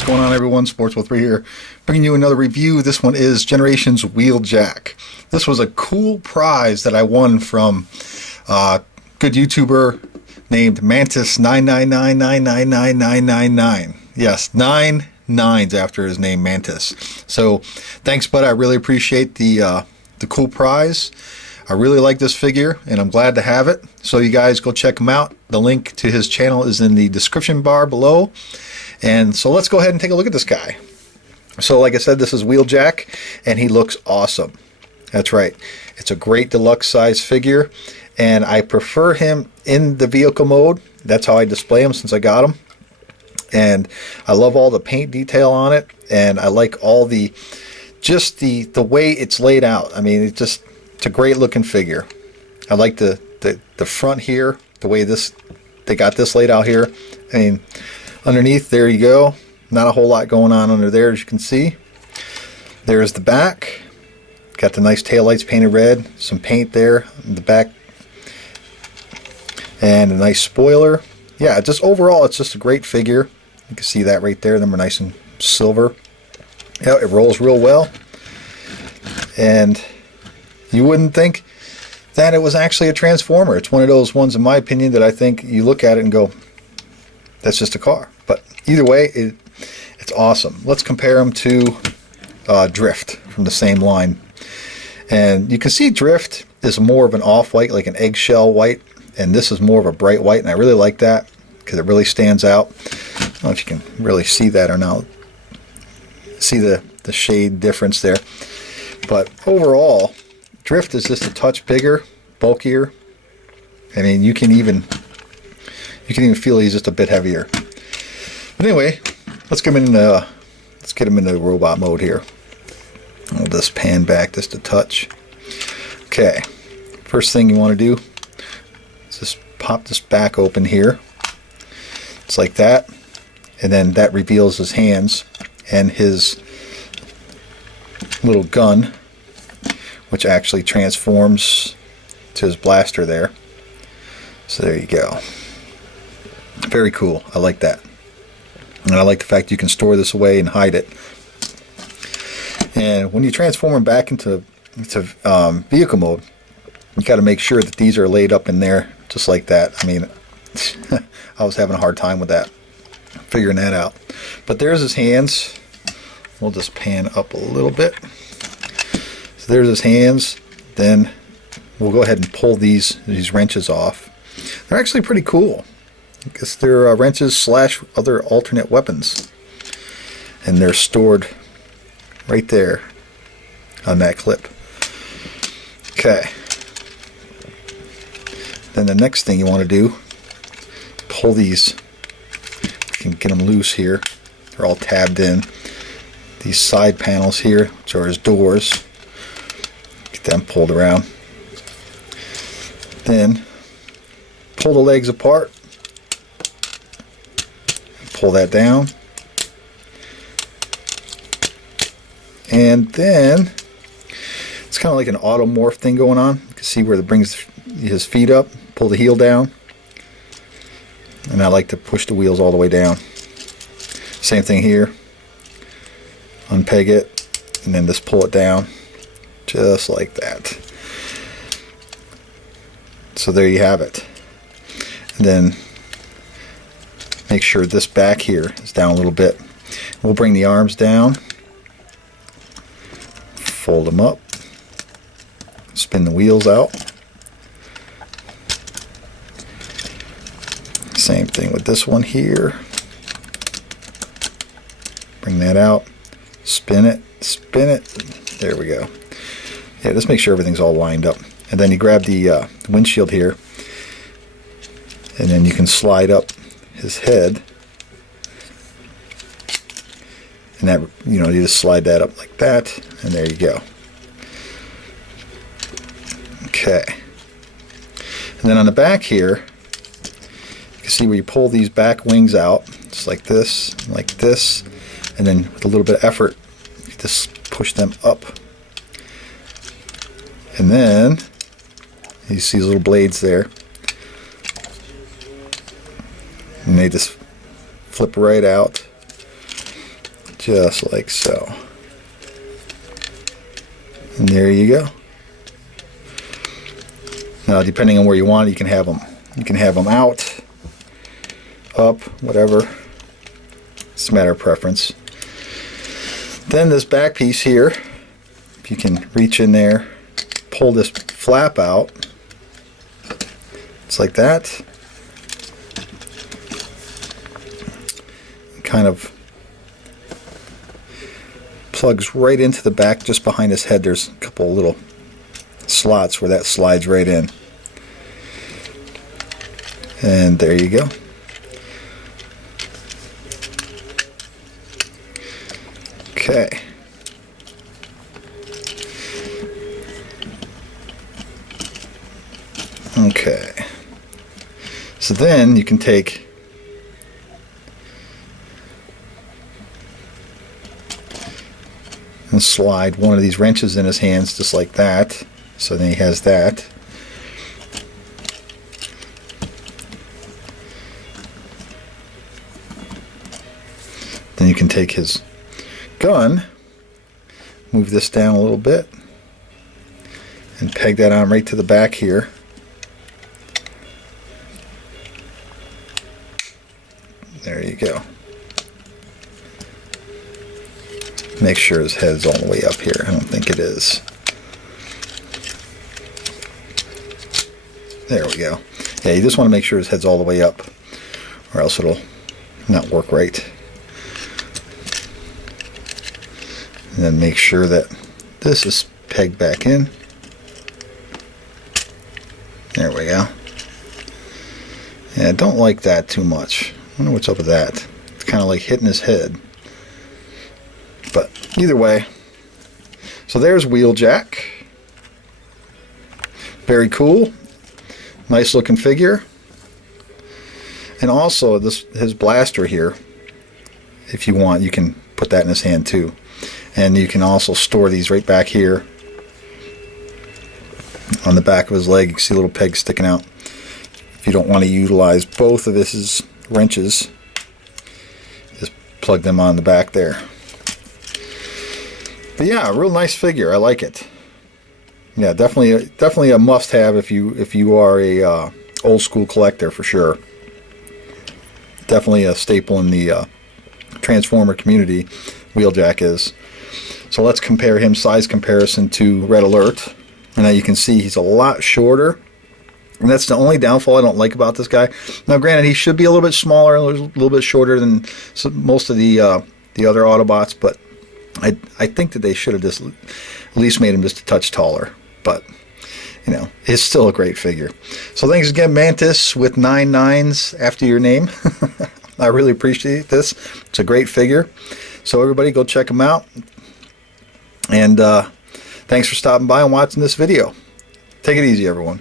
What's going on, everyone? Sports3 here, bringing you another review. This one is Generations Wheeljack. This was a cool prize that I won from a good YouTuber named Mantis99999999. Yes, 9 nines after his name, Mantis. So thanks, bud. I really appreciate the cool prize. I really like this figure, and I'm glad to have it. So you guys go check him out. The link to his channel is in the description bar below. And so let's go ahead and take a look at this guy. So like I said, this is Wheeljack, and he looks awesome. That's right. It's a great deluxe size figure, and I prefer him in the vehicle mode. That's how I display him since I got him. And I love all the paint detail on it, and I like all the way it's laid out. I mean, it's a great looking figure. I like the front here, the way they got this laid out here. I mean, underneath, there you go. Not a whole lot going on under there, as you can see. There's the back. Got the nice taillights painted red. Some paint there in the back. And a nice spoiler. Yeah, just overall, it's just a great figure. You can see that right there. Them are nice and silver. Yeah, it rolls real well. And you wouldn't think that it was actually a Transformer. It's one of those ones, in my opinion, that I think you look at it and go, that's just a car. But either way, it's awesome. Let's compare them to Drift from the same line. And you can see Drift is more of an off-white, like an eggshell white, and this is more of a bright white, and I really like that because it really stands out. I don't know if you can really see that or not. See the shade difference there. But overall, Drift is just a touch bigger, bulkier. I mean, you can even feel he's just a bit heavier. But anyway, let's get him into robot mode here. I'll just pan back just a touch. Okay, first thing you want to do is just pop this back open here. It's like that, and then that reveals his hands and his little gun, which actually transforms to his blaster there. So there you go. Very cool. I like that. And I like the fact you can store this away and hide it. And when you transform them back into vehicle mode, you got to make sure that these are laid up in there just like that. I mean, I was having a hard time with that, figuring that out. But there's his hands. We'll just pan up a little bit. So there's his hands. Then we'll go ahead and pull these wrenches off. They're actually pretty cool. I guess they're wrenches / other alternate weapons. And they're stored right there on that clip. Okay. Then the next thing you want to do, pull these. You can get them loose here. They're all tabbed in. These side panels here, which are his doors. Get them pulled around. Then pull the legs apart. Pull that down. And then it's kind of like an automorph thing going on. You can see where it brings his feet up, pull the heel down. And I like to push the wheels all the way down. Same thing here. Unpeg it, and then just pull it down. Just like that. So there you have it. And then make sure this back here is down a little bit. We'll bring the arms down, fold them up, spin the wheels out. Same thing with this one here. Bring that out, spin it, there we go. Yeah, just make sure everything's all lined up. And then you grab the windshield here, and then you can slide up his head, and that, you just slide that up like that, and there you go. Okay. And then on the back here, you can see where you pull these back wings out, just like this, and then with a little bit of effort, you just push them up. And then you see these little blades there. And they just flip right out. just like so. And there you go. Now, depending on where you want, you can have them. You can have them out, up, whatever. It's a matter of preference. Then this back piece here, if you can reach in there, pull this flap out. It's like that. Kind of plugs right into the back. Just behind his head there's a couple of little slots where that slides right in. And there you go. Okay. Okay. So then you can take and slide one of these wrenches in his hands just like that. So then he has that. Then you can take his gun, move this down a little bit, and peg that on right to the back here. There you go. Make sure his head's all the way up here. I don't think it is. There we go. Yeah, you just want to make sure his head's all the way up, or else it'll not work right. And then make sure that this is pegged back in. There we go. Yeah, I don't like that too much. I wonder what's up with that. It's kind of like hitting his head. But either way, so there's Wheeljack. Very cool. Nice looking figure. And also his blaster here, if you want, you can put that in his hand too. And you can also store these right back here on the back of his leg. You can see a little peg sticking out. If you don't want to utilize both of his wrenches, just plug them on the back there. But yeah, a real nice figure. I like it. Yeah, definitely a must-have if you are a old school collector for sure. Definitely a staple in the Transformer community. Wheeljack is. So let's compare him, size comparison to Red Alert. And now you can see he's a lot shorter. And that's the only downfall I don't like about this guy. Now granted, he should be a little bit smaller, a little bit shorter than most of the other Autobots, but I think that they should have just at least made him just a touch taller. But, you know, it's still a great figure. So thanks again, Mantis, with 9 9s after your name. I really appreciate this. It's a great figure. So everybody go check him out. And thanks for stopping by and watching this video. Take it easy, everyone.